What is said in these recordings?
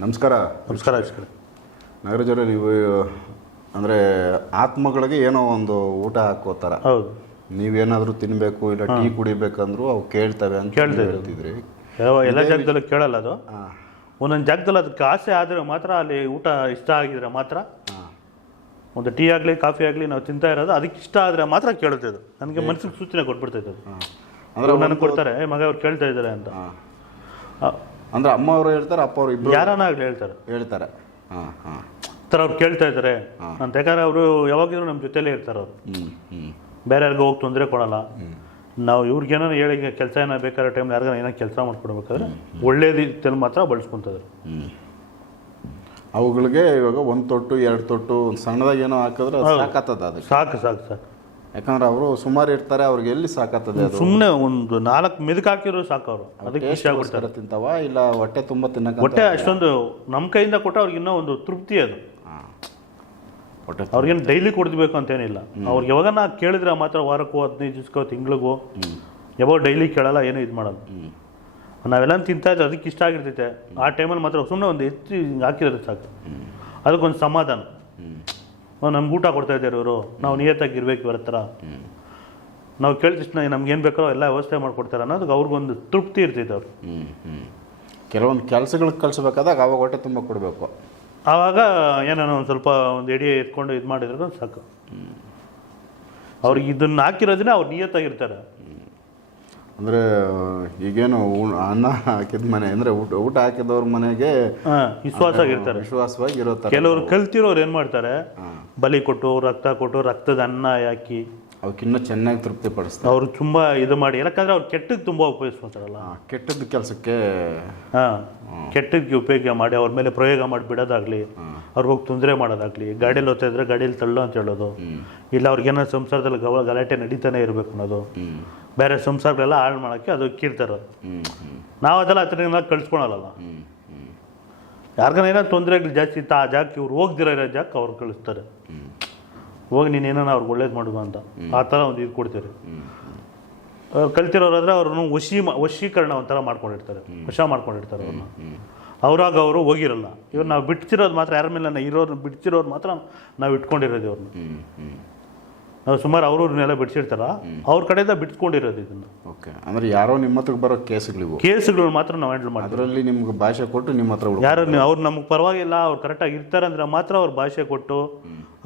ನಮಸ್ಕಾರ. ನಮಸ್ಕಾರ ನಾಗರಾಜ್ ಅವರೇ ನೀವು ಅಂದರೆ ಆತ್ಮಗಳಿಗೆ ಏನೋ ಒಂದು ಊಟ ಹಾಕೋ ಥರ ಹೌದು. ನೀವೇನಾದರೂ ತಿನ್ನಬೇಕು ಇಲ್ಲ ಟೀ ಕುಡಿಬೇಕಂದ್ರು ಅವು ಕೇಳ್ತವೆ ಅಂತ. ಹೇಳ್ತಿದ್ರಿ. ಎಲ್ಲ ಜಾಗದಲ್ಲೂ ಕೇಳಲ್ಲ ಅದು. ಒಂದೊಂದು ಜಾಗದಲ್ಲಿ ಅದಕ್ಕೆ ಆಸೆ ಆದರೆ ಮಾತ್ರ ಅಲ್ಲಿ ಊಟ ಇಷ್ಟ ಆಗಿದ್ರೆ ಮಾತ್ರ. ಹಾಂ. ಒಂದು ಟೀ ಆಗಲಿ ಕಾಫಿ ಆಗಲಿ ನಾವು ತಿಂತಾ ಇರೋದು ಅದಕ್ಕೆ ಇಷ್ಟ ಆದರೆ ಮಾತ್ರ ಕೇಳುತ್ತೆ ಅದು. ನನಗೆ ಮನಸ್ಸಿಗೆ ಸೂಚನೆ ಕೊಟ್ಬಿಡ್ತೈತೆ ಅದು. ಅಂದರೆ ನನಗೆ ಕೊಡ್ತಾರೆ ಮಗ ಅವ್ರು ಕೇಳ್ತಾ ಇದ್ದಾರೆ ಅಂತ. ಅಂದರೆ ಅಮ್ಮ ಅವರು ಹೇಳ್ತಾರೆ ಅಪ್ಪ ಅವರು ಇಬ್ಬರು ಯಾರನ್ನ ಆಗಲಿ ಹೇಳ್ತಾರೆ. ಹೇಳ್ತಾರೆ. ಹಾ ಹಾಂ. ಥರ ಅವ್ರು ಕೇಳ್ತಾ ಇದ್ದಾರೆ. ಅಂತ ಯಾಕಂದ್ರೆ ಅವರು ಯಾವಾಗಿದ್ರು ನಮ್ಮ ಜೊತೆಲೇ ಇರ್ತಾರೆ ಅವ್ರು. ಬೇರೆ ಯಾರಿಗೂ ಹೋಗಿ ತೊಂದರೆ ಕೊಡಲ್ಲ. ನಾವು ಇವ್ರಿಗೇನೋ ಹೇಳಿ ಕೆಲಸ ಏನೋ ಬೇಕಾದ್ರೆ ಟೈಮ್ ಯಾರಿಗಾರ ಏನೋ ಕೆಲಸ ಮಾಡ್ಕೊಡ್ಬೇಕಾದ್ರೆ ಒಳ್ಳೆ ಇತ್ತಲ್ಲಿ ಮಾತ್ರ ಬಳಸ್ಕೊಂತಾರೆ ಅವುಗಳಿಗೆ ಇವಾಗ ಒಂದು ತೊಟ್ಟು ಎರಡು ತೊಟ್ಟು ಸಣ್ಣದಾಗ ಏನೋ ಹಾಕಿದ್ರೆ ಅದು ಸಾಕಾಗ್ತದ ಸಾಕು ಸಾಕು ಸಾಕು. ಯಾಕಂದ್ರೆ ಅವರು ಸುಮಾರು ಇರ್ತಾರೆ ಅವ್ರಿಗೆ ಎಲ್ಲಿ ಸಾಕತ್ತದೆ ಅದು? ಸುಮ್ಮನೆ ಒಂದು ನಾಲ್ಕು ಮೆದುಕು ಹಾಕಿರೋ ಸಾಕು ಅವರು. ಅದಕ್ಕೆ ಇಷ್ಟ ಆಗ್ಬಿಡ್ತಾರೆ. ತಿಂತಾವ? ಇಲ್ಲ ಹೊಟ್ಟೆ ತುಂಬ ತಿನ್ನಕ್ಕೆ ಹೊಟ್ಟೆ ಅಷ್ಟೊಂದು ನಮ್ಮ ಕೈಯಿಂದ ಕೊಟ್ಟ ಅವ್ರಿಗೆ ಇನ್ನೂ ಒಂದು ತೃಪ್ತಿ ಅದು. ಹೊಟ್ಟೆ ಅವ್ರಿಗೇನು ಡೈಲಿ ಕೊಡ್ಬೇಕು ಅಂತೇನಿಲ್ಲ. ಅವ್ರಿಗೆ ಯಾವಾಗ ನಾ ಕೇಳಿದ್ರೆ ಮಾತ್ರ ವಾರಕ್ಕೂ ಹದಿನೈದು ದಿವ್ಸಕ್ಕೋ ತಿಂಗಳಿಗೋ ಯಾವಾಗ ಡೈಲಿ ಕೇಳಲ್ಲ ಏನೂ ಇದು ಮಾಡಲ್ಲ. ನಾವೆಲ್ಲ ತಿಂತಾ ಇದ್ರೆ ಅದಕ್ಕೆ ಇಷ್ಟ ಆಗಿರ್ತೈತೆ. ಆ ಟೈಮಲ್ಲಿ ಮಾತ್ರ ಸುಮ್ಮನೆ ಒಂದು ಹೆಚ್ಚು ಹಿಂಗೆ ಹಾಕಿದ್ರೆ ಸಾಕು. ಅದಕ್ಕೊಂದು ಸಮಾಧಾನ. ನಮ್ಗೆ ಊಟ ಕೊಡ್ತಾ ಇದ್ದಾರೆ ಇವರು. ನಾವು ನಿಯತ್ತಾಗಿ ಇರ್ಬೇಕು ಇವ್ರ ಹತ್ರ. ನಾವು ಕೇಳಿದ ತಕ್ಷಣ ನಮ್ಗೆ ಏನು ಬೇಕೋ ಎಲ್ಲ ವ್ಯವಸ್ಥೆ ಮಾಡ್ಕೊಡ್ತಾರೆ ಅನ್ನೋದಕ್ಕೆ ಅವ್ರಿಗೊಂದು ತೃಪ್ತಿ ಇರ್ತೈತೆ ಅವ್ರು ಕೆಲವೊಂದು ಕೆಲಸಗಳಿಗೆ ಕಲಿಸ್ಬೇಕಾದಾಗ ಅವಾಗ ಹೊಟ್ಟೆ ತುಂಬ ಕೊಡಬೇಕು. ಆವಾಗ ಏನೋ ಒಂದು ಸ್ವಲ್ಪ ಒಂದು ಎಡಿ ಎತ್ಕೊಂಡು ಇದು ಮಾಡಿದ್ರೆ ಸಾಕು. ಅವ್ರಿಗೆ ಇದನ್ನು ಹಾಕಿರೋದನ್ನೇ ಅವ್ರು ನಿಯತ್ತಾಗಿರ್ತಾರೆ. ಅಂದರೆ ಈಗೇನು ಅನ್ನ ಹಾಕಿದ ಮನೆ ಅಂದ್ರೆ ಊಟ ಊಟ ಹಾಕಿದವ್ರ ಮನೆಗೆ ವಿಶ್ವಾಸವಾಗಿರ್ತಾರೆ. ವಿಶ್ವಾಸವಾಗಿ ಇರೋ ಕೆಲವರು ಕಲ್ತಿರೋರು ಏನು ಮಾಡ್ತಾರೆ? ಬಲಿ ಕೊಟ್ಟು ರಕ್ತ ಕೊಟ್ಟು ರಕ್ತದ ಅನ್ನ ಹಾಕಿ ಅವಕ್ಕಿನ್ನೂ ಚೆನ್ನಾಗಿ ತೃಪ್ತಿ ಪಡಿಸ್ತಾರೆ. ಅವರು ತುಂಬ ಇದು ಮಾಡಿ ಯಾಕಂದ್ರೆ ಅವ್ರು ಕೆಟ್ಟದ್ದು ತುಂಬ ಉಪಯೋಗಿಸ್ಕೊತಾರಲ್ಲ ಕೆಟ್ಟದ್ದು ಕೆಲಸಕ್ಕೆ ಹಾಂ ಕೆಟ್ಟದ್ದಕ್ಕೆ ಉಪಯೋಗ ಮಾಡಿ ಅವ್ರ ಮೇಲೆ ಪ್ರಯೋಗ ಮಾಡಿ ಬಿಡೋದಾಗ್ಲಿ ಅವ್ರಿಗೆ ಹೋಗಿ ತೊಂದರೆ ಮಾಡೋದಾಗ್ಲಿ ಗಾಡಿಯಲ್ಲಿ ಹೋಗ್ತಾ ಇದ್ರೆ ಗಾಡಿಯಲ್ಲಿ ತಳ್ಳು ಅಂತ ಹೇಳೋದು. ಇಲ್ಲ ಅವ್ರಿಗೇನೋ ಸಂಸಾರದಲ್ಲಿ ಗವ ಗಲಾಟೆ ನಡೀತಾನೆ ಇರಬೇಕು ಅನ್ನೋದು. ಬೇರೆ ಸಂಸಾರಗಳೆಲ್ಲ ಹಾಳು ಮಾಡೋಕ್ಕೆ ಅದು ಕೀರ್ತಾರೆ ನಾವು ಅದೆಲ್ಲ ಆ ಥರ ಕಳಿಸ್ಕೊಳಲ್ಲ. ಯಾರಿಗಾನ ಏನೋ ತೊಂದರೆಗಳು ಜಾಸ್ತಿ ಇತ್ತು ಆ ಜಾಗಕ್ಕೆ ಇವ್ರು ಹೋಗ್ದಿರೋ ಇರೋ ಜಾಗಕ್ಕೆ ಅವ್ರು ಕಳಿಸ್ತಾರೆ. ಹೋಗಿ ನೀನು ಏನೋ ಅವ್ರಿಗೆ ಒಳ್ಳೇದು ಮಾಡುವ ಅಂತ. ಆ ಥರ ಒಂದು ಇದು ಕೊಡ್ತೀರಿ. ಕಲ್ತಿರೋರಾದ್ರೆ ಅವ್ರನ್ನು ವಶೀ ವಶೀಕರಣ ಒಂಥರ ಮಾಡ್ಕೊಂಡಿರ್ತಾರೆ. ವಶ ಮಾಡ್ಕೊಂಡಿರ್ತಾರೆ ಅವ್ರನ್ನ. ಅವ್ರಾಗ ಅವರು ಹೋಗಿರಲ್ಲ. ಇವ್ರು ನಾವು ಬಿಡ್ತಿರೋದು ಮಾತ್ರ ಯಾರ ಮೇಲೆ ಇರೋರು ಬಿಡ್ತಿರೋರು ಮಾತ್ರ ನಾವು ಇಟ್ಕೊಂಡಿರೋದು ಇವ್ರನ್ನ ಸುಮಾರು ಅವ್ರವ್ರನ್ನೆಲ್ಲ ಬಿಡಿಸಿರ್ತಾರ. ಅವ್ರ ಕಡೆಯಿಂದ ಬಿಟ್ಕೊಂಡಿರೋದು ಇದನ್ನು. ಓಕೆ. ಅಂದರೆ ಯಾರೋ ನಿಮ್ಮ ಹತ್ರಕ್ಕೆ ಬರೋ ಕೇಸ್ಗಳಿವು ಕೇಸ್ಗಳು ಮಾತ್ರ ನಾವು ಹ್ಯಾಂಡಲ್ ಮಾಡ್ತೀವಿ. ಅದರಲ್ಲಿ ನಿಮ್ಗೆ ಭಾಷೆ ಕೊಟ್ಟು ನಿಮ್ಮ ಹತ್ರ ಯಾರು ಅವ್ರು ನಮ್ಗೆ ಪರವಾಗಿಲ್ಲ ಅವ್ರು ಕರೆಕ್ಟಾಗಿ ಇರ್ತಾರೆ ಅಂದ್ರೆ ಮಾತ್ರ ಅವ್ರ ಭಾಷೆ ಕೊಟ್ಟು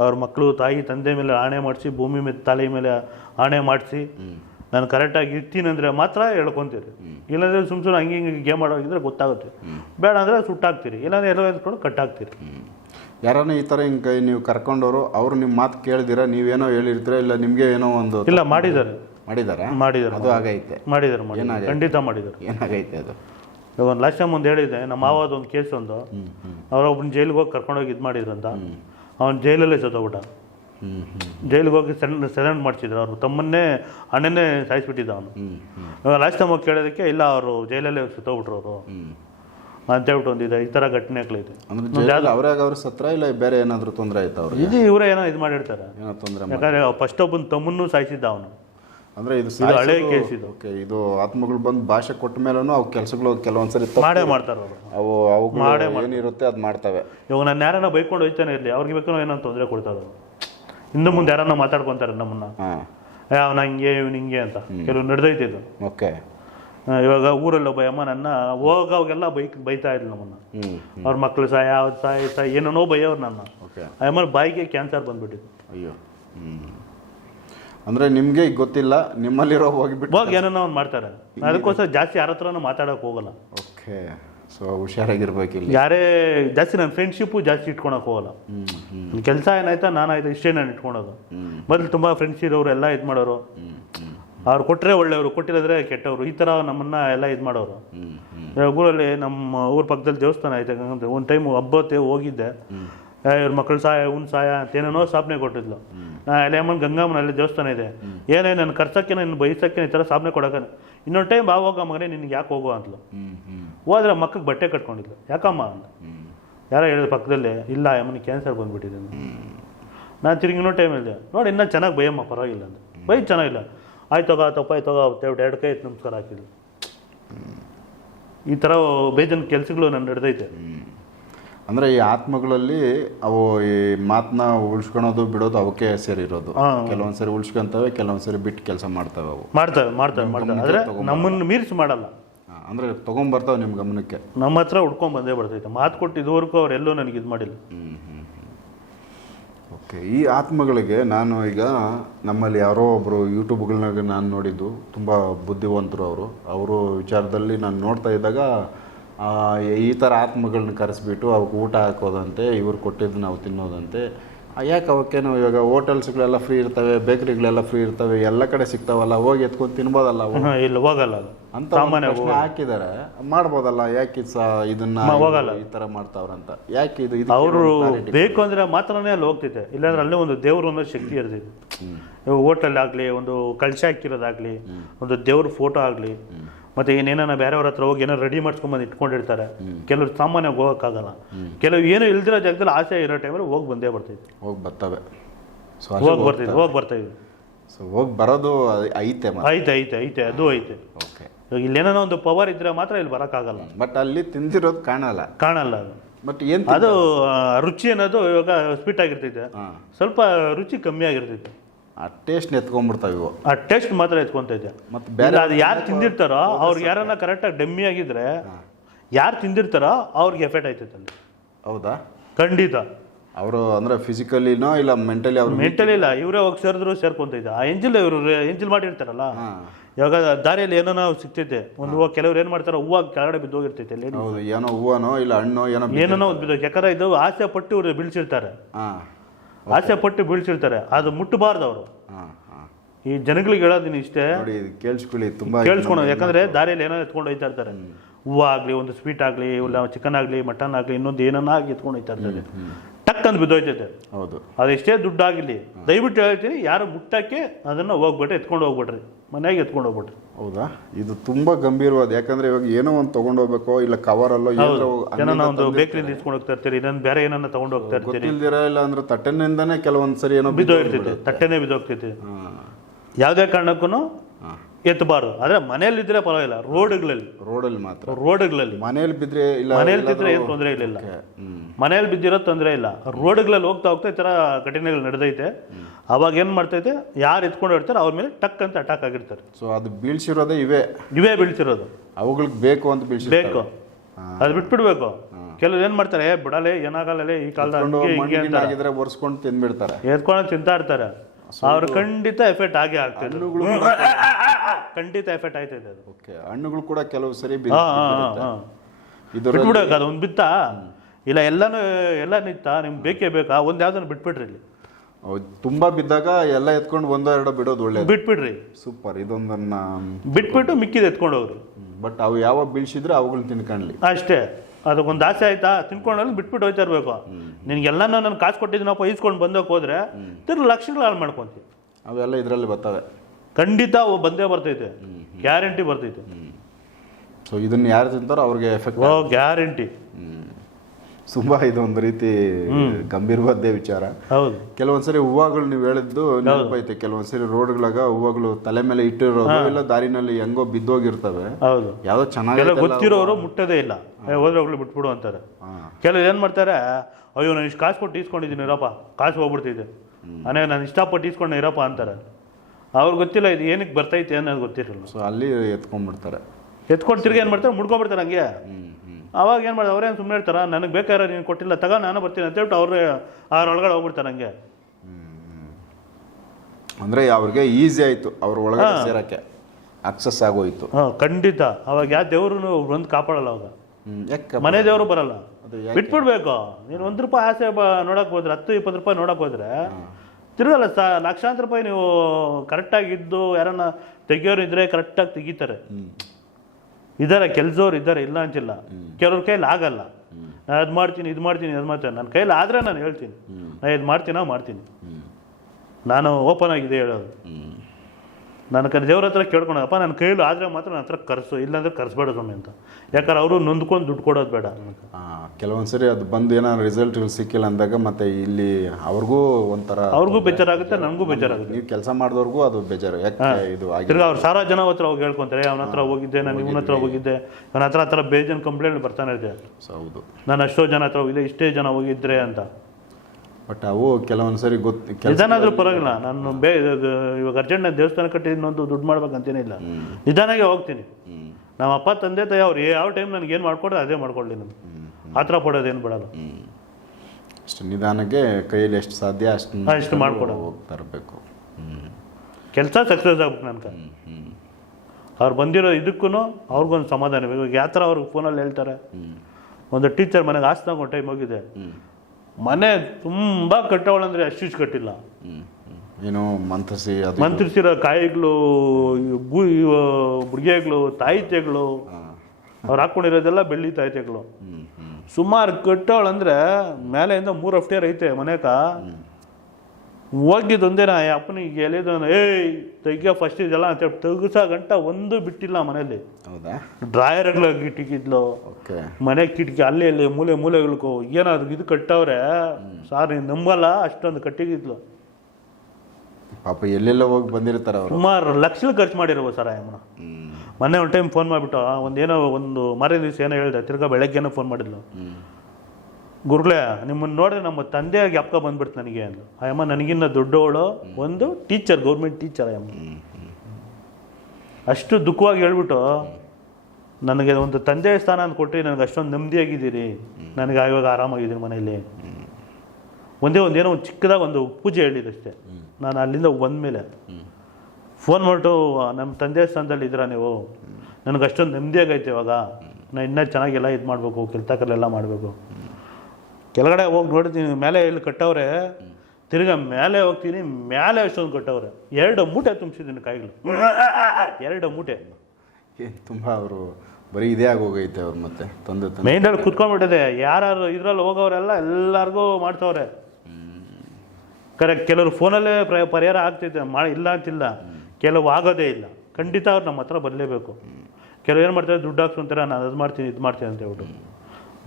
ಅವ್ರ ಮಕ್ಕಳು ತಾಯಿ ತಂದೆ ಮೇಲೆ ಆಣೆ ಮಾಡಿಸಿ ಭೂಮಿ ಮೇಲೆ ತಲೆ ಮೇಲೆ ಆಣೆ ಮಾಡಿಸಿ ನಾನು ಕರೆಕ್ಟಾಗಿ ಇರ್ತೀನಿ ಅಂದರೆ ಮಾತ್ರ ಹೇಳ್ಕೊತೀರಿ. ಇಲ್ಲಾಂದರೆ ಸುಮ್ ಸುಮ್ಮನೆ ಹಂಗೆ ಹಿಂಗೆ ಗೇಮ್ ಆಡೋಗಿದ್ರೆ ಗೊತ್ತಾಗುತ್ತೆ. ಬೇಡ ಅಂದರೆ ಸುಟ್ಟಾಗ್ತೀರಿ ಇಲ್ಲಾಂದ್ರೆ ಎಲ್ಲ ಎತ್ಕೊಂಡು ಕಟ್ಟಾಗ್ತೀರಿ. ಯಾರನ್ನ ಈ ಥರ ಹಿಂಗೆ ನೀವು ಕರ್ಕೊಂಡವರು ಅವ್ರು ನಿಮ್ಮ ಮಾತು ಕೇಳಿದಿರ ನೀವೇನೋ ಹೇಳಿರ್ತೀರ ಇಲ್ಲ ನಿಮಗೆ ಏನೋ ಒಂದು ಇಲ್ಲ ಮಾಡಿದ್ದಾರೆ. ಮಾಡಿದಾರ? ಮಾಡಿದ್ದಾರೆ ಅದು ಆಗೈತೆ. ಮಾಡಿದ್ದಾರೆ ಮಾಡಿದ್ದಾರೆ. ಖಂಡಿತ ಮಾಡಿದ್ದಾರೆ. ಏನಾಗೈತೆ ಅದು? ಒಂದು ಲಾಸ್ಟ್ ಟೈಮ್ ಒಂದು ಹೇಳಿದ್ದೆ ನಮ್ಮ ಮಾವದ ಒಂದು. ಕೇಸ್ ಒಂದು ಅವ್ರೊಬ್ಬನ ಜೈಲಿಗೆ ಹೋಗಿ ಕರ್ಕೊಂಡೋಗಿ ಇದು ಮಾಡಿದ್ರಂತ ಅವ್ನು ಜೈಲಲ್ಲೇ ಸತ್ತೋಗ್ಬಿಟ್ಟ. ಜೈಲಿಗೆ ಹೋಗಿ ಸೆಂಡ್ ಸೆಲೆಂಡ್ ಮಾಡಿಸಿದ್ರು. ಅವರು ತಮ್ಮನ್ನೇ ಅಣ್ಣನೇ ಸಾಯಿಸ್ಬಿಟ್ಟಿದ್ದ ಅವನು. ಲಾಸ್ಟ್ ಟೈಮ್ ಹೋಗಿ ಕೇಳೋದಕ್ಕೆ ಇಲ್ಲ ಅವರು ಜೈಲಲ್ಲೇ ಸತ್ತೋಗ್ಬಿಟ್ರು ಅವರು. ಹ್ಞೂ ಅಂತ ಹೇಳ್ಬಿಟ್ಟು ಒಂದಿದೆ ಈ ಥರ ಘಟನೆಗಳಿದೆ ಅವ್ರಾಗ ಅವ್ರ ಸತ್ರ ಇಲ್ಲ ಬೇರೆ ಏನಾದರೂ ತೊಂದರೆ ಆಯ್ತಾ ಅವ್ರು ಇದು ಇವರೇ ಏನೋ ಇದು ಮಾಡಿರ್ತಾರೆ. ಏನೋ ತೊಂದರೆ ಯಾಕಂದ್ರೆ ಫಸ್ಟ್ ಒಬ್ಬನ ತಮ್ಮನ್ನು ಸಾಯಿಸಿದ್ದ ಅವನು. ಅಂದ್ರೆ ಇದು ಹಳೆ ಕೇಸ್ ಇದು. ಓಕೆ ಇದು ಆತ್ಮಗಳು ಬಂದು ಭಾಷೆ ಕೊಟ್ಟ ಮೇಲೂ ಅವು ಕೆಲಸಗಳು ಕೆಲವೊಂದ್ಸರಿ ಮಾಡೇ ಮಾಡ್ತಾರೆ ಅವರು. ಅವು ಅವುಗಳು ಏನಿರುತ್ತೆ ಅದು ಮಾಡ್ತವೆ. ಇವಾಗ ನಾನು ಯಾರನ್ನ ಬೈಕೊಂಡು ಹೋಯ್ತಾನೆ ಇರಲಿ ಅವ್ರಿಗೆ ಬೇಕೋ ಏನೋ ತೊಂದರೆ ಕೊಡ್ತಾರೆ ಇನ್ನು ಮುಂದೆ ಯಾರನ್ನ ಮಾತಾಡ್ಕೊಂತಾರೆ ನಮ್ಮನ್ನ. ಅವ್ನು ಹಂಗೆ ಇವ್ನು ಹಿಂಗೆ ಅಂತ. ಕೆಲವು ನಡೆದೈತೆ ಇದು. ಓಕೆ. ಇವಾಗ ಊರಲ್ಲಿ ಒಬ್ಬ ಅಮ್ಮ ನನ್ನ ಹೋಗೋವಾಗೆಲ್ಲ ಬೈಕ್ ಬೈತಾ ಇದ್ರು ನಮ್ಮನ್ನ. ಅವ್ರ ಮಕ್ಕಳು ಸಹ ಯಾವ ಸಾಯ ಸಾಯ ಏನೇನೋ ಬೈಯೋರು ನನ್ನ ಓಕೆ ಆ ಬಾಯಿಗೆ ಕ್ಯಾನ್ಸರ್ ಬಂದ್ಬಿಟ್ಟಿತ್ತು. ಅಯ್ಯೋ ಅಂದ್ರೆ ನಿಮಗೆ ಈಗ ಗೊತ್ತಿಲ್ಲ ನಿಮ್ಮಲ್ಲಿರೋ ಹೋಗಿಬಿಟ್ಟು ಹೋಗಿ ಏನೋ ಒಂದು ಮಾಡ್ತಾರೆ. ಅದಕ್ಕೋಸ್ಕರ ಜಾಸ್ತಿ ಯಾರ ಹತ್ರನೂ ಮಾತಾಡೋಕೆ ಹೋಗಲ್ಲ. ಓಕೆ ಸೊ ಹುಷಾರಾಗಿರ್ಬೇಕಿಲ್ಲ ಯಾರೇ ಜಾಸ್ತಿ ನನ್ನ ಫ್ರೆಂಡ್ಶಿಪ್ಪು ಜಾಸ್ತಿ ಇಟ್ಕೊಳಕ್ ಹೋಗಲ್ಲ. ಕೆಲಸ ಏನಾಯ್ತಾ ನಾನಾಯ್ತು ಇಷ್ಟೇ ನಾನು ಇಟ್ಕೊಳೋದು. ಮೊದಲು ತುಂಬ ಫ್ರೆಂಡ್ಸ್ ಇರೋರು ಎಲ್ಲ ಇದು ಮಾಡೋರು. ಅವ್ರು ಕೊಟ್ಟರೆ ಒಳ್ಳೆಯವರು ಕೊಟ್ಟಿರೋದ್ರೆ ಕೆಟ್ಟವರು. ಈ ಥರ ನಮ್ಮನ್ನು ಎಲ್ಲ ಇದು ಮಾಡೋರು. ಊರಲ್ಲಿ ನಮ್ಮ ಊರ ಪಕ್ಕದಲ್ಲಿ ದೇವಸ್ಥಾನ ಐತೆ. ಒಂದು ಟೈಮ್ ಹಬ್ಬತ್ತೆ ಹೋಗಿದ್ದೆ. ಇವ್ರ ಮಕ್ಕಳು ಸಾಯ ಉನ್ ಸಾಯ ಅಂತ ಏನೇನೋ ಸ್ಥಾಪನೆ ಕೊಟ್ಟಿದ್ಲು. ನಾ ಅಲ್ಲಿ ಅಮ್ಮನ ಗಂಗಮ್ಮನ ಅಲ್ಲಿ ದೇವಸ್ಥಾನ ಇದೆ. ಏನೇ ನನ್ನ ಖರ್ಚಕ್ಕೆ ನಾನು ಬಯಸಕ್ಕೆ ಈ ಥರ ಸ್ಥಾಪನೆ ಕೊಡೋಕೆ ಇನ್ನೊಂದು ಟೈಮ್ ಬಾ ಹೋಗ ಮಗನೇ ನಿನಗೆ ಯಾಕೆ ಹೋಗು ಅಂತಲು ಹೋದ್ರೆ ಮಕ್ಕಳಿಗೆ ಬಟ್ಟೆ ಕಟ್ಕೊಂಡಿದ್ಲು. ಯಾಕಮ್ಮ ಅಂತ ಯಾರೋ ಹೇಳಿದ ಪಕ್ಕದಲ್ಲಿ ಇಲ್ಲ ಅಮ್ಮನಿಗೆ ಕ್ಯಾನ್ಸರ್ ಬಂದುಬಿಟ್ಟಿದ್ದೀನಿ ನಾನು ತಿರುಗಿ ಇನ್ನೊಂದು ಟೈಮ್ ಹೇಳಿದೆ ನೋಡಿ ಇನ್ನೂ ಚೆನ್ನಾಗಿ ಬೈಯಮ್ಮ ಪರವಾಗಿಲ್ಲ ಅಂತ ಬೈ ಚೆನ್ನಾಗಿಲ್ಲ. ಆಯ್ತು ತಗೋ ತಪ್ಪ ಆಯ್ತು ತಗೋ ಅವತ್ತೆ ಎರಡು ಕೈ ಐತೆ ನಮಸ್ಕಾರ ಹಾಕಿದ್ರು. ಈ ಥರ ಬೇಜನ್ ಕೆಲಸಗಳು ನಾನು ನಡೆದೈತೆ. ಅಂದರೆ ಈ ಆತ್ಮಗಳಲ್ಲಿ ಅವು ಈ ಮಾತನ್ನ ಉಳ್ಸ್ಕೊಳೋದು ಬಿಡೋದು ಅವಕ್ಕೆ ಸೇರಿರೋದು. ಸರಿ ಕೆಲವೊಂದ್ಸರಿ ಕೆಲವೊಂದು ಸರಿ ಬಿಟ್ಟು ಕೆಲಸ ಮಾಡ್ತವೆ ಅವು. ಮಾಡ್ತವೆ ಮಾಡ್ತವೆ ಮಾಡ್ತವೆ. ಆದರೆ ನಮ್ಮನ್ನು ಮೀರಿಸಿ ಮಾಡಲ್ಲ. ಅಂದರೆ ತೊಗೊಂಬರ್ತಾವೆ ನಿಮ್ಮ ಗಮನಕ್ಕೆ. ನಮ್ಮ ಹತ್ರ ಹುಡ್ಕೊಂಡ್ ಬಂದೇ ಬರ್ತೈತೆ. ಮಾತು ಕೊಟ್ಟು ಇದುವರೆಗೂ ಅವರೆಲ್ಲೂ ನನಗೆ ಇದು ಮಾಡಿಲ್ಲ. ಓಕೆ, ಈ ಆತ್ಮಗಳಿಗೆ ನಾನು ಈಗ ನಮ್ಮಲ್ಲಿ ಯಾರೋ ಒಬ್ಬರು ಯೂಟ್ಯೂಬ್ಗಳನ್ನಾಗ ನಾನು ನೋಡಿದ್ದು, ತುಂಬ ಬುದ್ಧಿವಂತರು ಅವರು. ಅವರು ವಿಚಾರದಲ್ಲಿ ನಾನು ನೋಡ್ತಾ ಇದ್ದಾಗ ಈ ಥರ ಆತ್ಮಗಳನ್ನ ಕರೆಸ್ಬಿಟ್ಟು ಅವಕ್ಕೆ ಊಟ ಹಾಕೋದಂತೆ, ಇವ್ರು ಕೊಟ್ಟಿದ್ದು ನಾವು ತಿನ್ನೋದಂತೆ ಯಾಕೆ ಅವಕ್ಕೇನು ಇವಾಗ ಹೋಟೆಲ್ಸ್ಗಳೆಲ್ಲ ಫ್ರೀ ಇರ್ತವೆ ಬೇಕರಿಗಳೆಲ್ಲ ಫ್ರೀ ಇರ್ತವೆ ಎಲ್ಲ ಕಡೆ ಸಿಗ್ತಾವಲ್ಲ ಹೋಗಿ ಎತ್ಕೊಂಡು ತಿನ್ಬೋದಲ್ಲ ಅವು ಹ್ಮ್, ಇಲ್ಲ ಹೋಗಲ್ಲ ಅದು. ಅಂತ ಒಂದು ಪ್ರಶ್ನೆ ಹಾಕಿದ್ದಾರೆ ಮಾಡ್ಬೋದಲ್ಲ ಯಾಕೆ ಇದು ಇದನ್ನ ಹೋಗಲ್ಲ. ಈ ತರ ಮಾಡ್ತಾವ್ರಂತ ಯಾಕೆ ಇದು ಇದಕ್ಕೆ ಅವರು ಒಂದು clarity ಬೇಕು ಅಂದ್ರೆ ಮಾತ್ರನೇ ಅಲ್ಲಿ ಹೋಗ್ತಿದ್ದೆ. ಇಲ್ಲಾಂದ್ರೆ ಅಲ್ಲೇ ಒಂದು ದೇವ್ರು ಒಂದು ಶಕ್ತಿ ಇರ್ತಿತ್ತು. ಹೋಟೆಲ್ ಆಗಲಿ ಒಂದು ಕಳಶ ಹಾಕಿರೋದಾಗ್ಲಿ ಒಂದು ದೇವ್ರ ಫೋಟೋ ಆಗಲಿ ಮತ್ತೆ ಏನೇನ ಬೇರೆಯವ್ರ ಹತ್ರ ಹೋಗಿ ಏನೋ ರೆಡಿ ಮಾಡ್ಸ್ಕೊಂಬಂದು ಇಟ್ಕೊಂಡಿರ್ತಾರೆ. ಕೆಲವ್ರು ಸಾಮಾನ್ಯವಾಗಿ ಹೋಗೋಕ್ಕಾಗಲ್ಲ. ಕೆಲವು ಏನೋ ಇಲ್ದಿರೋ ಜಾಗದಲ್ಲಿ ಆಸೆ ಇರೋ ಟೈಮಲ್ಲಿ ಹೋಗಿ ಬಂದೇ ಬರ್ತೈತೆ. ಹೋಗಿ ಬರ್ತವೆ. ಹೋಗಿ ಬರ್ತೈತೆ ಹೋಗಿ ಬರ್ತಾ ಇದ್ವಿ ಸೊ ಹೋಗಿ ಬರೋದು ಐತೆ ಐತೆ ಐತೆ ಐತೆ ಅದು ಐತೆ. ಓಕೆ ಇಲ್ಲೇನೋ ಒಂದು ಪವರ್ ಇದ್ರೆ ಮಾತ್ರ ಇಲ್ಲಿ ಬರೋಕ್ಕಾಗಲ್ಲ. ಬಟ್ ಅಲ್ಲಿ ತಿಂದಿರೋದು ಕಾಣಲ್ಲ. ಕಾಣಲ್ಲ ಅದು. ಬಟ್ ಏನು ಅದು ರುಚಿ ಅನ್ನೋದು ಇವಾಗ ಸ್ವೀಟ್ ಆಗಿರ್ತೈತೆ. ಸ್ವಲ್ಪ ರುಚಿ ಕಮ್ಮಿ ಆಗಿರ್ತೈತೆ. ಆ ಟೇಸ್ಟ್ ಎತ್ಕೊಂಡ್ಬಿಡ್ತಾವೆ ಇವು. ಆ ಟೇಸ್ಟ್ ಮಾತ್ರ ಎತ್ಕೊಂತೈತೆ ಮತ್ತೆ ಬೇರೆ ಅದು ಯಾರು ತಿಂದಿರ್ತಾರೋ ಅವ್ರಿಗೆ ಯಾರನ್ನ ಕರೆಕ್ಟಾಗಿ ಡೆಮ್ಮಿ ಆಗಿದ್ರೆ ಯಾರು ತಿಂದಿರ್ತಾರೋ ಅವ್ರಿಗೆ ಎಫೆಕ್ಟ್ ಆಯ್ತೈತೆ ಅಲ್ಲಿ. ಹೌದಾ? ಖಂಡಿತ. ಅವರು ಅಂದ್ರೆ ಫಿಸಿಕಲಿನೋ ಇಲ್ಲ ಮೆಂಟಲಿ ಅವ್ರು ಮೆಂಟಲಿ ಇಲ್ಲ ಇವರೇ ಹೋಗಿ ಸೇರಿದ್ರು ಸೇರ್ಕೊಂತೈತೆ ಆ ಎಂಜಿಲ್ ಇವರು ಎಂಜಿಲ್ ಮಾಡಿರ್ತಾರಲ್ಲ ಇವಾಗ ದಾರಿಯಲ್ಲಿ ಏನೋ ನಾವು ಸಿಗ್ತೈತೆ ಒಂದು ಹೂವು ಕೆಲವ್ರು ಏನು ಮಾಡ್ತಾರೆ ಹೂವು ಕೆಳಗಡೆ ಬಿದ್ದೋಗಿರ್ತೈತೆ ಅಲ್ಲಿ. ಏನೋ ಹೂವನೋ ಇಲ್ಲ ಹಣ್ಣು ಏನೋ ಏನೋ ಬಿದ್ದೋಗಿ ಯಾಕಂದ್ರೆ ಇದು ಆಸೆ ಪಟ್ಟು ಇವರು ಬೀಳ್ಸಿರ್ತಾರೆ. ಹಾಂ. ಆಸೆ ಪಟ್ಟು ಬೀಳ್ಸಿರ್ತಾರೆ ಅದು ಮುಟ್ಟಬಾರ್ದು ಅವರು. ಈ ಜನಗಳಿಗೆ ಹೇಳೋದಿನ ಇಷ್ಟೇ. ನೋಡಿ ಇದು ಕೇಳಿಸ್ಕೊಳ್ಳಿ ತುಂಬಾ ಕೇಳಿಸ್ಕೊಂಡು ಯಾಕಂದ್ರೆ ದಾರಿಯಲ್ಲಿ ಏನೋ ಎತ್ಕೊಂಡು ಹೋಯ್ತಾ ಇರ್ತಾರೆ. ಹೂವು ಆಗಲಿ ಒಂದು ಸ್ವೀಟ್ ಆಗಲಿ ಇಲ್ಲ ಚಿಕನ್ ಆಗಲಿ ಮಟನ್ ಆಗಲಿ ಇನ್ನೊಂದು ಏನನ್ನ ಆಗಿ ಎತ್ಕೊಂಡು ಹೋಯ್ತಾ ಇರ್ತಾರೆ. ಟಕ್ ಅಂತ ಬಿದ್ದೋಯ್ತೈತೆ. ಹೌದು. ಅದು ಎಷ್ಟೇ ದುಡ್ಡಾಗಿಲ್ಲ ದಯವಿಟ್ಟು ಹೇಳ್ತೀನಿ ಯಾರು ಮುಟ್ಟಕ್ಕೆ ಅದನ್ನು ಹೋಗ್ಬಿಟ್ರೆ ಎತ್ಕೊಂಡು ಹೋಗ್ಬಿಟ್ರಿ. ಮನೆಯಾಗೆ ಎತ್ಕೊಂಡು ಹೋಗ್ಬಿಟ್ರಿ. ಹೌದಾ? ಇದು ತುಂಬಾ ಗಂಭೀರವಾದ ಯಾಕಂದ್ರೆ ಇವಾಗ ಏನೋ ಒಂದು ತಗೊಂಡೋಗ್ಬೇಕೋ ಇಲ್ಲ ಕವರ್ ಅಲ್ಲೋ ಏನೋ ಒಂದು ಬೇಕರಿ ಇಸ್ಕೊಂಡು ಹೋಗ್ತಾ ಇರ್ತೀರಿ ಇನ್ನೊಂದು ಬೇರೆ ಏನನ್ನ ತಗೊಂಡು ಹೋಗ್ತಾ ಇರ್ತೀರಿ. ಇಲ್ಲ ಅಂದ್ರೆ ತಟ್ಟೆನಿಂದಾನೇ ಕೆಲವೊಂದ್ಸರಿ ಏನೋ ಬಿದ್ದೋಗಿರ್ತೈತೆ ತಟ್ಟೆನೇ ಬಿದ್ದೋಗ್ತೈತಿ ಯಾವುದೇ ಕಾರಣಕ್ಕೂ ಎತ್ತಬಾರ್ದು ಆದ್ರೆ ಮನೆಯಲ್ಲಿ ಇದ್ರೆ ಪರವಾಗಿಲ್ಲ. ರೋಡ್ಗಳಲ್ಲಿ. ರೋಡಲ್ಲಿ ಮಾತ್ರ. ರೋಡ್ಗಳಲ್ಲಿ. ಮನೆಯಲ್ಲಿ ಬಿದ್ರೆ ಇಲ್ಲ ಮನೆಯಲ್ಲಿ ಬಿದ್ರೆ ಏನು ತೊಂದರೆ ಇಲ್ಲ ಮನೆಯಲ್ಲಿ ಬಿದ್ದಿರೋ ತೊಂದರೆ ಇಲ್ಲ. ರೋಡ್ಗಳಲ್ಲಿ ಹೋಗ್ತಾ ಹೋಗ್ತಾ ಈ ಥರ ಘಟನೆಗಳು ನಡೆದೈತೆ. ಅವಾಗ ಏನು ಮಾಡ್ತೈತೆ? ಯಾರು ಎತ್ಕೊಂಡು ಇರ್ತಾರೆ ಅವ್ರ ಮೇಲೆ ಟಕ್ ಅಂತ ಅಟ್ಯಾಕ್ ಆಗಿರ್ತಾರೆ. ಸೊ ಅದು ಬೀಳ್ಸಿರೋದೇ ಇವೇ. ಇವೇ ಬೀಳ್ತಿರೋದು ಅವುಗಳಿಗೆ ಬೇಕು ಅಂತ ಬೀಳ್ಸಿ ಬೇಕು. ಅದು ಬಿಟ್ಬಿಡ್ಬೇಕು. ಕೆಲವ್ರು ಏನ್ ಮಾಡ್ತಾರೆ "ಏ, ಬಿಡಲೆ ಏನಾಗಲ್ಲ ಈ ಕಾಲದಲ್ಲಿ ಒರೆಸ್ಕೊಂಡು ತಿಂದ್ಬಿಡ್ತಾರೆ. ಎತ್ಕೊಂಡು ತಿಂತಾ ಇರ್ತಾರೆ. ಅವ್ರು ಖಂಡಿತ ಎಫೆಕ್ಟ್ ಆಗೇ ಆಗ್ತದೆ. ಖಂಡಿತ ಎಫೆಕ್ಟ್ ಆಯ್ತೈತೆ ಅದು. ಓಕೆ ಹಣ್ಣುಗಳು ಕೂಡ ಕೆಲವು ಸರಿ ಬಿಟ್ಬಿಡಕ್ಕೆ ಅದು ಒಂದು ಬಿತ್ತಾ? ಇಲ್ಲ ಎಲ್ಲನೂ ಎಲ್ಲ ನಿಂತ ನಿಮ್ಗೆ ಬೇಕೇ ಬೇಕಾ? ಒಂದು ಯಾವ್ದನ್ನು ಬಿಟ್ಬಿಡ್ರಿ ಇಲ್ಲಿ. ತುಂಬಾ ಬಿದ್ದಾಗ ಎಲ್ಲ ಎತ್ಕೊಂಡು ಒಂದೋ ಎರಡೋ ಬಿಡೋದು ಒಳ್ಳೆ ಬಿಟ್ಬಿಡ್ರಿ. ಸೂಪರ್ ಇದೊಂದನ್ನ ಬಿಟ್ಬಿಟ್ಟು ಮಿಕ್ಕಿದ ಎತ್ಕೊಂಡು ಹೋಗ್ರಿ ಬಟ್ ಅವು ಯಾವ ಬೀಳ್ಸಿದ್ರೆ ಅವುಗಳನ್ನ ತಿನ್ಕೊಂಡ್ಲಿ ಅಷ್ಟೇ. ಅದಕ್ಕೊಂದು ಆಸೆ ಆಯ್ತಾ? ತಿನ್ಕೊಂಡಲ್ಲಿ ಬಿಟ್ಬಿಟ್ಟು ಹೋಯ್ತಾ ಇರಬೇಕು. ನಿನಗೆಲ್ಲ ನಾನು ಕಾಸು ಕೊಟ್ಟಿದ್ದೀನಪ್ಪ ಈಸ್ಕೊಂಡು ಬಂದಕ್ಕೆ ಹೋದ್ರೆ ತಿರ್ಗಿ ಲಕ್ಷಗಳು ಹಾಳು ಮಾಡ್ಕೊಂತೀವಿ. ಅವೆಲ್ಲ ಇದರಲ್ಲಿ ಬರ್ತವೆ. ಖಂಡಿತ ಬಂದೇ ಬರ್ತೈತೆ. ಗ್ಯಾರಂಟಿ ಬರ್ತೈತೆ. ಸೊ ಇದನ್ನು ಯಾರು ತಿಂತಾರೋ ಅವ್ರಿಗೆ ಎಫೆಕ್ಟ್ ಓ ಗ್ಯಾರಂಟಿ. ತುಂಬಾ ಇದೊಂದು ರೀತಿ ಗಂಭೀರವಾದ ವಿಚಾರ. ಹೌದು. ಕೆಲವೊಂದ್ಸರಿ ಹೂವಾಗಳು ನೀವು ಹೇಳಿದ್ದು ನೆನಪೈತೆ. ಕೆಲವೊಂದ್ಸರಿ ರೋಡ್ಗಳಾಗ ಹೂವಾಗಳು ತಲೆ ಮೇಲೆ ಇಟ್ಟಿರೋದು ಇಲ್ಲ ದಾರಿನಲ್ಲಿ ಹೆಂಗೋ ಬಿದ್ದೋಗಿರ್ತವೆ. ಹೌದು. ಯಾವ್ದೋ ಚೆನ್ನಾಗಿ ಗೊತ್ತಿರೋರು ಮುಟ್ಟೋದೇ ಇಲ್ಲ. ಏ, ಹೋದ್ರೆ ಹೋಗ್ಲಿ ಬಿಟ್ಬಿಡು ಅಂತಾರೆ. ಕೆಲವ್ರು ಏನ್ ಮಾಡ್ತಾರೆ ಅಯ್ಯೋ ನಾನು ಇಷ್ಟು ಕಾಸು ಕೊಟ್ಟು ಈಸ್ಕೊಂಡಿದ್ದೀನಿ ಇರಪ್ಪ. ಕಾಸು ಹೋಗ್ಬಿಡ್ತಿದ್ದೆ ಅನೇ ನಾನು ಇಷ್ಟಪಟ್ಟು ಈಸ್ಕೊಂಡು ಇರಪ್ಪ ಅಂತಾರೆ. ಅವ್ರಿಗೆ ಗೊತ್ತಿಲ್ಲ ಇದು ಏನಕ್ಕೆ ಬರ್ತೈತೆ ಅನ್ನೋದು ಗೊತ್ತಿರಲ್ಲ. ಸೊ ಅಲ್ಲಿ ಎತ್ಕೊಂಡ್ಬಿಡ್ತಾರೆ. ಎತ್ಕೊಂಡು ತಿರ್ಗಿ ಏನು ಮಾಡ್ತಾರೆ ಮುಡ್ಕೊಂಡ್ಬಿಡ್ತಾರೆ ಹಂಗೆ. ಅವಾಗ ಏನು ಮಾಡಿದೆ? ಅವ್ರೇನು ಸುಮ್ಮನೆ ಇರ್ತಾರ ನನಗೆ ಬೇಕಾದ್ರೆ ನೀನು ಕೊಟ್ಟಿಲ್ಲ ತಗ ನಾನು ಬರ್ತೀನಿ ಅಂತ ಹೇಳ್ಬಿಟ್ಟು ಅವ್ರೇ ಅವ್ರೊಳಗಡೆ ಹೋಗ್ಬಿಡ್ತಾರೆ ಹಂಗೆ. ಅಂದ್ರೆ ಅವ್ರಿಗೆ ಈಸಿ ಆಯ್ತು ಅವ್ರ ಒಳಗಡೆ ಸೇರೋಕ್ಕೆ. ಅಕ್ಸಸ್ ಆಗೋಯ್ತು. ಹಾಂ ಖಂಡಿತ. ಅವಾಗ ಯಾವ ದೇವ್ರು ಬಂದು ಕಾಪಾಡಲ್ಲ ಅವಾಗ. ಯಾಕೆ ಮನೆ ದೇವರು ಬರಲ್ಲ. ಬಿಟ್ಬಿಡ್ಬೇಕು. ನೀನು ಒಂದು ರೂಪಾಯಿ ಆಸೆ ಬ ನೋಡಕ್ ಹೋದ್ರೆ ಹತ್ತು ಇಪ್ಪತ್ತು ರೂಪಾಯಿ ನೋಡಕ್ ಹೋದ್ರೆ ತಿರುಗಲ್ಲ ಸ ಲಕ್ಷಾಂತರ ರೂಪಾಯಿ ನೀವು ಕರೆಕ್ಟಾಗಿ ಇದ್ದು ಯಾರನ್ನ ತೆಗಿಯೋರು ಇದ್ರೆ ಕರೆಕ್ಟಾಗಿ ತೆಗಿತಾರೆ. ಇದಾರೆ ಕೆಲಸವ್ರು ಇದ್ದಾರೆ ಇಲ್ಲ ಅಂತಿಲ್ಲ. ಕೆಲವ್ರ ಕೈಲಿ ಆಗಲ್ಲ. ನಾನು ಅದು ಮಾಡ್ತೀನಿ ಇದು ಮಾಡ್ತೀನಿ ಅದು ಮಾಡ್ತೀನಿ. ನನ್ನ ಕೈಲಿ ಆದರೆ ನಾನು ಹೇಳ್ತೀನಿ. ನಾನು ಇದು ಮಾಡ್ತೀನೋ ಮಾಡ್ತೀನಿ. ನಾನು ಓಪನ್ ಆಗಿದೆ ಹೇಳೋದು. ನನ್ನ ಕಡೆ ದೇವ್ರ ಹತ್ರ ಕೇಳ್ಕೊಳಪ್ಪ ನನ್ನ ಕೈಲಿ ಆದರೆ ಮಾತ್ರ ನನ್ನ ಹತ್ರ ಕರ್ಸು ಇಲ್ಲಾಂದ್ರೆ ಕರ್ಸ್ಬೇಡ ಸ್ವಾಮಿ ಅಂತ. ಯಾಕಂದ್ರೆ ಅವರು ನೊಂದ್ಕೊಂಡು ದುಡ್ಡು ಕೊಡೋದು ಬೇಡ ಕೆಲವೊಂದು ಸರಿ ಅದು ಬಂದು ಏನಾದ್ರು ರಿಸಲ್ಟ್ ಸಿಕ್ಕಿಲ್ಲ ಅಂದಾಗ ಮತ್ತೆ ಇಲ್ಲಿ ಅವ್ರಿಗೂ ಒಂಥರ ಅವ್ರಿಗೂ ಬೇಜಾರಾಗುತ್ತೆ ನನಗೂ ಬೇಜಾರಾಗುತ್ತೆ. ನೀವು ಕೆಲಸ ಮಾಡಿದವ್ರಿಗೂ ಅದು ಬೇಜಾರು. ಯಾಕೆ ಇದು ತಿರ್ಗಾ ಅವ್ರು ಸಾವಿರ ಜನ ಹತ್ರ ಹೋಗಿ ಹೇಳ್ಕೊಂತಾರೆ ಅವನ ಹತ್ರ ಹೋಗಿದ್ದೆ ನಾನು ಇವನ ಹತ್ರ ಹೋಗಿದ್ದೆ ನನ್ನ ಹತ್ರ ಹತ್ರ ಬೇಜನ್ ಕಂಪ್ಲೇಂಟ್ ಬರ್ತಾನೆ ಇದೆ. ಹೌದು. ನಾನು ಅಷ್ಟೋ ಜನ ಹತ್ರ ಹೋಗಿದ್ದೆ ಇಷ್ಟೇ ಜನ ಹೋಗಿದ್ರೆ ಅಂತ. ಬಟ್ ಅವು ಕೆಲವೊಂದು ಸರಿ ಗೊತ್ತು ನಿಧಾನಾದ್ರೂ ಪರವಾಗಿಲ್ಲ. ನಾನು ಬೇ ಇವಾಗ ಅರ್ಜೆಂಟ್ ದೇವಸ್ಥಾನ ಕಟ್ಟಿ ಇನ್ನೊಂದು ದುಡ್ಡು ಮಾಡ್ಬೇಕಂತೇನಿಲ್ಲ ನಿಧಾನಾಗೆ ಹೋಗ್ತೀನಿ. ನಮ್ಮ ಅಪ್ಪ ತಂದೆ ತಾಯಿ ಅವ್ರು ಯಾವ ಟೈಮ್ ನನಗೆ ಏನು ಮಾಡ್ಕೊಡ್ರೆ ಅದೇ ಮಾಡ್ಕೊಳ್ಳಿ ನಾನು ಆ ಥರ ಪಡೋದೇನು ಬಿಡಲ್ಲ. ಅಷ್ಟು ನಿಧಾನಕ್ಕೆ ಕೈಯಲ್ಲಿ ಎಷ್ಟು ಸಾಧ್ಯ ಅಷ್ಟು ಅಷ್ಟು ಮಾಡ್ಕೊಡೋ. ಹೋಗ್ತಾ ಇರಬೇಕು ಕೆಲಸ ಸಕ್ಸಸ್ ಆಗ್ಬೇಕು ಹ್ಮ್ ಅವ್ರು ಬಂದಿರೋ ಇದಕ್ಕೂ ಅವ್ರಿಗೊಂದು ಸಮಾಧಾನ. ಬೇಕು ಯಾವ ಥರ ಅವ್ರಿಗೆ ಫೋನಲ್ಲಿ ಹೇಳ್ತಾರೆ. ಒಂದು ಟೀಚರ್ ಮನೆಗೆ ಹಾಸ್ತಾಗ ಒಂದು ಟೈಮ್ ಹೋಗಿದೆ. ಮನೆ ತುಂಬ ಕಟ್ಟವಳಂದ್ರೆ ಅಷ್ಟು ಕಟ್ಟಿಲ್ಲ. ಏನು ಮಂತ್ರಸಿ ಅದು ಮಂತ್ರಿಸಿರೋ ಕಾಯಿಗಳು ಬುಡಿಗೆಗಳು ಬುಡ್ಗೆಗಳು ತಾಯಿತೆಗಳು. ಅವ್ರು ಹಾಕೊಂಡಿರೋದೆಲ್ಲ ಬೆಳ್ಳಿ ತಾಯಿತೆಗಳು. ಸುಮಾರು ಕಟ್ಟವಳಂದ್ರೆ ಮೇಲೆಯಿಂದ ಮೂರು ಅಫ್ಟೇರ್ ಐತೆ ಮನೆಕ. ಹೋಗಿದ್ದೊಂದೇನ ಅಪ್ಪನಿಗೆ ಎಲ್ಲಿದ್ದು ಏಯ್ ತೆಗಿಯೋ ಫಸ್ಟ್ ಇದೆಲ್ಲ ಅಂತ ತೆಗಸೋ ಗಂಟ ಒಂದು ಬಿಟ್ಟಿಲ್ಲ ಮನೆಯಲ್ಲಿ. ಹೌದಾ? ಡ್ರಾಯರ್ಗಳ ಇಟ್ಟಿಗಿದ್ಲು ಓಕೆ. ಮನೆ ಕಿಟಕಿ ಅಲ್ಲಿ ಅಲ್ಲಿ ಮೂಲೆ ಮೂಲೆಗಳಿಗೂ ಏನಾದ್ರು ಇದು ಕಟ್ಟವ್ರೆ? ಸಾರ್ ನೀನು ನಂಬಲ್ಲ? ಅಷ್ಟೊಂದು ಕಟ್ಟಿಗಿದ್ಲು. ಪಾಪ ಎಲ್ಲೆಲ್ಲ ಹೋಗಿ ಬಂದಿರ್ತಾರೆ ಅವರು. ಸುಮಾರು ಲಕ್ಷ ಖರ್ಚು ಮಾಡಿರ್ಬೋದು ಸರ್ ಹ್ಮ್. ಮೊನ್ನೆ ಒಂದು ಟೈಮ್ ಫೋನ್ ಮಾಡಿಬಿಟ್ಟು ಒಂದೇನೋ ಒಂದು ಮಾರೇ ದಿವಸ ಏನೋ ಹೇಳಿದೆ ತಿರ್ಗಾ ಬೆಳಗ್ಗೆನೋ ಫೋನ್ ಮಾಡಿದ್ಲು. ಗುರುಗಳೇ, ನಿಮ್ಮನ್ನು ನೋಡಿದ್ರೆ ನಮ್ಮ ತಂದೆ ಅಪ್ಪ ಬಂದ್ಬಿಡ್ತು ನನಗೆ ಅಂದು ಅಯ್ಯಮ್ಮ, ನನಗಿನ್ನ ದೊಡ್ಡವಳು ಒಂದು ಟೀಚರ್ ಗೌರ್ಮೆಂಟ್ ಟೀಚರ್ ಹ್ಮ್ ಅಷ್ಟು ದುಃಖವಾಗಿ ಹೇಳ್ಬಿಟ್ಟು, ನನಗೆ ಒಂದು ತಂದೆಯ ಸ್ಥಾನ ಅಂತ ಕೊಟ್ಟರೆ ನನಗೆ ಅಷ್ಟೊಂದು ನೆಮ್ಮದಿಯಾಗಿದ್ದೀರಿ. ನನಗೆ ಇವಾಗ ಆರಾಮಾಗಿದ್ದೀನಿ ಮನೆಯಲ್ಲಿ. ಒಂದೇ ಒಂದು ಏನೋ ಒಂದು ಚಿಕ್ಕದಾಗ ಒಂದು ಪೂಜೆ ಹೇಳಿದಷ್ಟೇ ನಾನು ಅಲ್ಲಿಂದ ಬಂದ ಮೇಲೆ ಫೋನ್ ಮಾಡಿಟ್ಟು ನಮ್ಮ ತಂದೆಯ ಸ್ಥಾನದಲ್ಲಿ ಇದ್ದೀರಾ ನೀವು? ನನಗೆ ಅಷ್ಟೊಂದು ನೆಮ್ಮದಿಯಾಗೈತೆ ಇವಾಗ. ನಾನು ಇನ್ನೂ ಚೆನ್ನಾಗೆಲ್ಲ ಇದು ಮಾಡಬೇಕು ಕೆಲಸಕ್ಕೆಲ್ಲ ಮಾಡಬೇಕು. ಕೆಳಗಡೆ ಹೋಗಿ ನೋಡಿದ್ದೀನಿ ಮೇಲೆ ಇಲ್ಲಿ ಕಟ್ಟವ್ರೆ. ತಿರ್ಗಾ ಮೇಲೆ ಹೋಗ್ತೀನಿ ಮೇಲೆ ಎಷ್ಟೊಂದು ಕಟ್ಟವ್ರೆ. ಎರಡು ಮೂಟೆ ತುಂಬಿಸಿದ್ದೀನಿ ಕಾಯಿಗಳು. ಎರಡು ಮೂಟೆ. ಏನ್ ತುಂಬಾ ಅವರು ಬರೀ ಇದೇ ಆಗೋಗೈತೆ ಅವ್ರು ಮತ್ತೆ ತೊಂದರೆ ತಂದೆ. ಮೈಂಡಲ್ಲಿ ಕುತ್ಕೊಂಡ್ಬಿಟ್ಟಿದೆ. ಯಾರು ಇದ್ರಲ್ಲಿ ಹೋಗೋರೆಲ್ಲ ಎಲ್ಲರಿಗೂ ಮಾಡ್ತವ್ರೆ. ಕರೆಕ್ಟ್ ಕೆಲವರು ಫೋನಲ್ಲೇ ಪ್ರ ಪರಿಹಾರ ಆಗ್ತೈತೆ ಮಾ ಇಲ್ಲ ಅಂತಿಲ್ಲ. ಕೆಲವು ಆಗೋದೇ ಇಲ್ಲ. ಖಂಡಿತ ಅವ್ರು ನಮ್ಮ ಹತ್ರ ಬರಲೇಬೇಕು. ಕೆಲವು ಏನು ಮಾಡ್ತಾರೆ ದುಡ್ಡು ಹಾಕ್ಸ್ಕೊಂತಾರೆ ನಾನು ಅದು ಮಾಡ್ತೀನಿ ಇದು ಮಾಡ್ತೀನಿ ಅಂತ ಹೇಳ್ಬಿಟ್ಟು.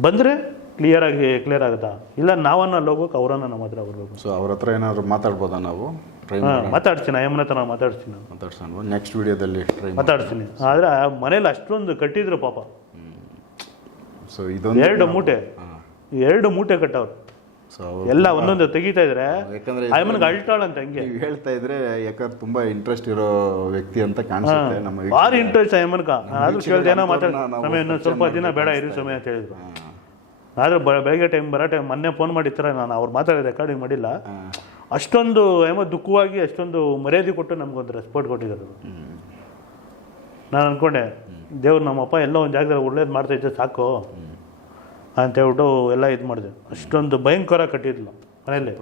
ಬಂದರೆ ಕ್ಲಿಯರಾಗಿ ಕ್ಲಿಯರ್ ಆಗುತ್ತಾ? ಇಲ್ಲ ನಾವನ್ನ ಅಲ್ಲಿ ಹೋಗೋಕೆ ಅವರನ್ನ ನಮ್ಮ ಹತ್ರ ಬರಬೇಕು. ಸೊ ಅವ್ರ ಹತ್ರ ಏನಾದ್ರು ಮಾತಾಡ್ಬೋದಾ ನಾವು? ಟ್ರೈ ಮಾತಾಡ್ತೀನಿ ಅಯ್ಯಮ್ಮನ ಹತ್ರ ಮಾತಾಡ್ತೀನಿ ಮಾತಾಡ್ಸೋಣ. ನೆಕ್ಸ್ಟ್ ವಿಡಿಯೋದಲ್ಲಿ ಟ್ರೈ ಮಾತಾಡ್ತೀನಿ. ಆದರೆ ಮನೇಲಿ ಅಷ್ಟೊಂದು ಕಟ್ಟಿದ್ರು ಪಾಪ. ಸೊ ಇದೊಂದು ಎರಡು ಮೂಟೆ. ಎರಡು ಮೂಟೆ ಕಟ್ಟವ್ರು. ಸೊ ಎಲ್ಲ ಒಂದೊಂದು ತೆಗಿತಾ ಇದ್ರೆ ಯಾಕಂದ್ರೆ ಅಯ್ಯಮ್ಮನಿಗೆ ಅಳ್ತಾಳಂತ ಹಂಗೆ. ಹೇಳ್ತಾ ಇದ್ರೆ ಯಾಕಂದ್ರೆ ತುಂಬಾ ಇಂಟ್ರೆಸ್ಟ್ ಇರೋ ವ್ಯಕ್ತಿ ಅಂತ ಕಾಣಿಸುತ್ತೆ ನಮ್ಮ ಭಾರಿ ಇಂಟ್ರೆಸ್ಟ್ ಅಯ್ಯಮ್ಮನ್ಕ ಆದ್ರೂ ಕೇಳ್ದೆ ಏನೋ ಮಾತಾಡ ಸಮಯ ಇನ್ನೊಂದು ಸ್ವಲ್ಪ ದಿನ ಬೇಡ ಇರೋ ಸಮಯ ಅಂತ ಹೇಳಿದ್ರು ಆದ್ರೆ ಬೆಳಗ್ಗೆ ಟೈಮ್ ಬರೋ ಟೈಮ್ ಮೊನ್ನೆ ಫೋನ್ ಮಾಡಿರ್ತಾರೆ ನಾನು ಅವ್ರು ಮಾತಾಡಿ ರೆಕಾರ್ಡಿಂಗ್ ಮಾಡಿಲ್ಲ. ಅಷ್ಟೊಂದು ಏನೋ ದುಃಖವಾಗಿ ಅಷ್ಟೊಂದು ಮರ್ಯಾದೆ ಕೊಟ್ಟು ನಮ್ಗೊಂದು ರೆಸ್ಪೆಕ್ಟ್ ಕೊಟ್ಟಿದ್ದಾರೆ. ನಾನು ಅನ್ಕೊಂಡೆ ದೇವ್ರು ನಮ್ಮಪ್ಪ ಎಲ್ಲ ಒಂದು ಜಾಗದಲ್ಲಿ ಒಳ್ಳೇದು ಇದ್ದೆ ಸಾಕು. ಅಂತ ಹೇಳ್ಬಿಟ್ಟು ಎಲ್ಲ ಇದು ಮಾಡಿದೆ. ಅಷ್ಟೊಂದು ಭಯಂಕರ ಕಟ್ಟಿದ್ಲು ಮನೆಯಲ್ಲಿ.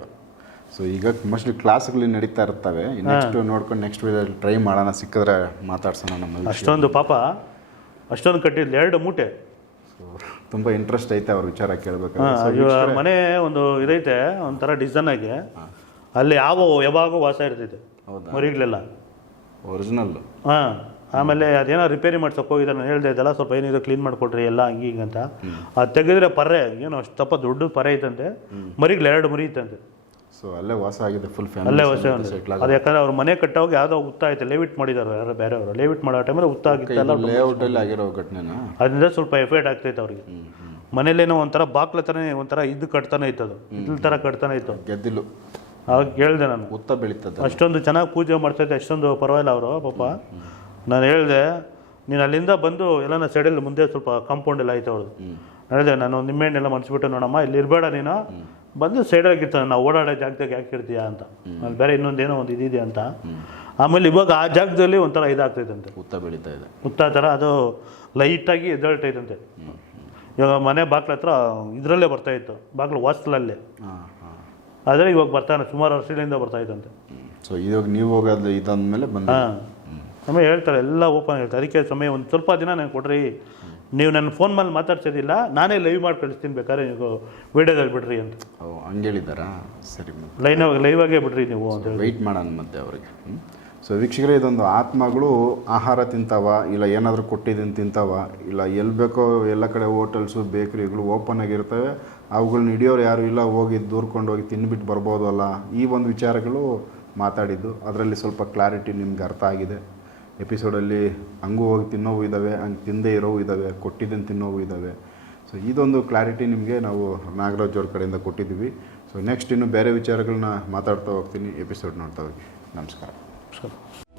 ಸೊ ಈಗ ಮೋಸ್ಟ್ಲಿ ಕ್ಲಾಸ್ಗಳು ನಡೀತಾ ಇರ್ತವೆ. ನೆಕ್ಸ್ಟ್ ನೋಡ್ಕೊಂಡು ನೆಕ್ಸ್ಟ್ ವಿಡಿಯೋದಲ್ಲಿ ಟ್ರೈ ಮಾಡೋಣ. ಸಿಕ್ಕಿದ್ರೆ ಮಾತಾಡ್ಸೋಣ ನಮ್ಮಲ್ಲಿ. ಅಷ್ಟೊಂದು ಪಾಪ ಅಷ್ಟೊಂದು ಕಟ್ಟಿದ್ಲು. ಎರಡು ಮೂಟೆ. ಸೊ ತುಂಬ ಇಂಟ್ರೆಸ್ಟ್ ಐತೆ ಅವ್ರ ವಿಚಾರ ಕೇಳ್ಬೇಕು. ಮನೆ ಒಂದು ಇದೈತೆ ಒಂಥರ ಡಿಸೈನ್ ಆಗಿ. ಅಲ್ಲಿ ಯಾವ ಯಾವಾಗ ವಾಸ ಇರ್ತೈತೆ. ಮರಿಗಳೆಲ್ಲ ಒರಿಜಿನಲ್ ಹಾಂ ಆಮೇಲೆ ಅದೇನೋ ರಿಪೇರಿ ಮಾಡ್ಸಕ್ಕೆ ಹೋಗಿದ್ದೆ ನಾನು ಹೇಳಿದೆ ಇದೆಲ್ಲ ಸ್ವಲ್ಪ ಏನಿದೆ ಕ್ಲೀನ್ ಮಾಡಿಕೊಡ್ರಿ ಎಲ್ಲ ಹಂಗೆ ಹಿಂಗೆ ಅಂತ. ಅದು ತೆಗೆದ್ರೆ ಪರ್ರೆ ಏನೋ ಅಷ್ಟು ತಪ್ಪ ದೊಡ್ಡ ಪರೆ ಐತಂತೆ. ಮರಿಗಳು ಎರಡು ಮರಿ ಇತ್ತಂತೆ ಸೊ ಅಲ್ಲೇ ವಾಸ ಆಗಿದೆ ಫುಲ್ ಅಲ್ಲೇ ಸೆಟ್ಲ್ ಅದು ಯಾಕಂದ್ರೆ ಅವ್ರ ಮನೆ ಕಟ್ಟೋಗಿ ಯಾವುದೋ ಉತ್ತ ಐತೆ ಲೇವಿಟ್ ಮಾಡಿದ್ದಾರೆ ಯಾರೋ ಬೇರೆಯವರು. ಲೇವಿಟ್ ಮಾಡೋ ಟೈಮಲ್ಲಿ ಉತ್ತ ಆಗಿತ್ತಲ್ಲ ಲೇಔಟ್ ಅಲ್ಲಿ ಆಗಿರೋ ಘಟನೆನಾ? ಅದರಿಂದ ಸ್ವಲ್ಪ ಎಫೆಕ್ಟ್ ಆಗ್ತೈತೆ ಅವ್ರಿಗೆ. ಮನೇಲೇನೋ ಒಂಥರ ಬಾಕ್ಲ ಥರನೇ ಒಂಥರ ಇದು ಕಟ್ತಾನೆ ಇತ್ತು ಅದು ಇದ್ರ ಥರ ಕಟ್ತಾನೆ ಇತ್ತು ಗೆದ್ದಿಲು ಅವಾಗ ಹೇಳ್ದೆ ನಾನು. ಉತ್ತ ಬೆಳೀತದೆ ಅಷ್ಟೊಂದು ಚೆನ್ನಾಗಿ ಪೂಜೆ ಮಾಡ್ತೈತೆ ಅಷ್ಟೊಂದು ಪರವಾಗಿಲ್ಲ ಅವರು ಪಾಪ. ನಾನು ಹೇಳಿದೆ ನೀನು ಅಲ್ಲಿಂದ ಬಂದು ಎಲ್ಲನ ಸೈಡಲ್ಲಿ ಮುಂದೆ ಸ್ವಲ್ಪ ಕಾಂಪೌಂಡ್ ಎಲ್ಲ ಐತೆ ಅವ್ರದ್ದು ಹೇಳಿದೆ ನಾನು ನಿಮ್ಮೆಣ್ಣೆಲ್ಲ ಮನ್ಸಿಬಿಟ್ಟು ನೋಡಮ್ಮ ಇಲ್ಲಿ ಇರಬೇಡ ನೀನು. ಬಂದು ಸೈಡಾಗಿರ್ತಾನೆ ನಾವು ಓಡಾಡೋ ಜಾಗದಾಗ ಯಾಕೆ ಇರ್ತೀಯಾ ಅಂತ. ಅಲ್ಲಿ ಬೇರೆ ಇನ್ನೊಂದೇನೋ ಒಂದು ಇದಿದೆ ಅಂತ. ಆಮೇಲೆ ಇವಾಗ ಆ ಜಾಗದಲ್ಲಿ ಒಂಥರ ಇದಾಗ್ತೈತಂತೆ. ಉತ್ತ ಬೆಳೀತಾ ಇದೆ. ಉತ್ತ ಥರ ಅದು ಲೈಟಾಗಿ ಎದ್ದೇಳ್ತೈತಂತೆ. ಇವಾಗ ಮನೆ ಬಾಗ್ಲ ಹತ್ರ ಇದರಲ್ಲೇ ಬರ್ತಾ ಇತ್ತು ಬಾಗ್ಲು ವಾಸ್ತಲಲ್ಲೇ ಆದರೆ ಇವಾಗ ಬರ್ತಾನೆ ಸುಮಾರು ವರ್ಷಗಳಿಂದ ಬರ್ತಾ ಇದ್ದಂತೆ. ಸೊ ಇವಾಗ ನೀವು ಹೋಗೋದು ಇದಂದ್ಮೇಲೆ ಬಂದ ಹಾಂ. ಆಮೇಲೆ ಹೇಳ್ತಾರೆ ಎಲ್ಲ ಓಪನ್ ಹೇಳ್ತಾರೆ ಅದಕ್ಕೆ ಸಮಯ ಒಂದು ಸ್ವಲ್ಪ ದಿನ ನಾನು ಕೊಡ್ರಿ. ನೀವು ನನ್ನ ಫೋನ್ ಮೇಲೆ ಮಾತಾಡ್ಸೋದಿಲ್ಲ ನಾನೇ ಲೈವ್ ಮಾಡಿ ಕಳಿಸ್ತೀನಿ ಬೇಕಾದ್ರೆ ನೀವು ವೀಡಿಯೋದಲ್ಲಿ ಬಿಡ್ರಿ ಅಂತ. ಓ ಹಂಗೇಳಿದ್ದಾರಾ ಸರಿ ಲೈನ್ ಲೈವ್ ಆಗೇ ಬಿಡ್ರಿ ನೀವು ಅಂತ ಹೇಳಿ. ವೆಯ್ಟ್ ಮಾಡೋಣ ಮತ್ತೆ ಅವ್ರಿಗೆ. ಸೊ ವೀಕ್ಷಕರೇ ಇದೊಂದು ಆತ್ಮಗಳು ಆಹಾರ ತಿಂತಾವ ಇಲ್ಲ ಏನಾದರೂ ಕೊಟ್ಟಿದ್ದೀನಿ ತಿಂತಾವ ಇಲ್ಲ ಎಲ್ಲಿ ಬೇಕೋ ಎಲ್ಲ ಕಡೆ ಹೋಟೆಲ್ಸು ಬೇಕ್ರಿಗಳು ಓಪನ್ ಆಗಿರ್ತವೆ ಅವುಗಳನ್ನ ಹಿಡಿಯೋರು ಯಾರು ಇಲ್ಲ ಹೋಗಿ ದೂರ್ಕೊಂಡು ಹೋಗಿ ತಿನ್ಬಿಟ್ಟು ಬರ್ಬೋದಲ್ಲ ಈ ಒಂದು ವಿಚಾರಗಳು ಮಾತಾಡಿದ್ದು. ಅದರಲ್ಲಿ ಸ್ವಲ್ಪ ಕ್ಲಾರಿಟಿ ನಿಮ್ಗೆ ಅರ್ಥ ಆಗಿದೆ. ಎಪಿಸೋಡಲ್ಲಿ ಹಂಗೂ ಹೋಗಿ ತಿನ್ನೋವು ಇದ್ದಾವೆ ಹಂಗೆ ತಿಂದೇ ಇರೋವು ಇದ್ದಾವೆ ಕೊಟ್ಟಿದ್ದನ್ನು ತಿನ್ನೋವು ಇದ್ದಾವೆ ಸೊ ಇದೊಂದು ಕ್ಲಾರಿಟಿ ನಿಮಗೆ ನಾವು ನಾಗರಾಜ್ ಅವ್ರ ಕಡೆಯಿಂದ ಕೊಟ್ಟಿದ್ದೀವಿ. ಸೊ ನೆಕ್ಸ್ಟ್ ಇನ್ನು ಬೇರೆ ವಿಚಾರಗಳನ್ನ ಮಾತಾಡ್ತಾ ಹೋಗ್ತೀನಿ ಎಪಿಸೋಡ್ ನೋಡ್ತಾ ಹೋಗಿ. ನಮಸ್ಕಾರ. ನಮಸ್ಕಾರ.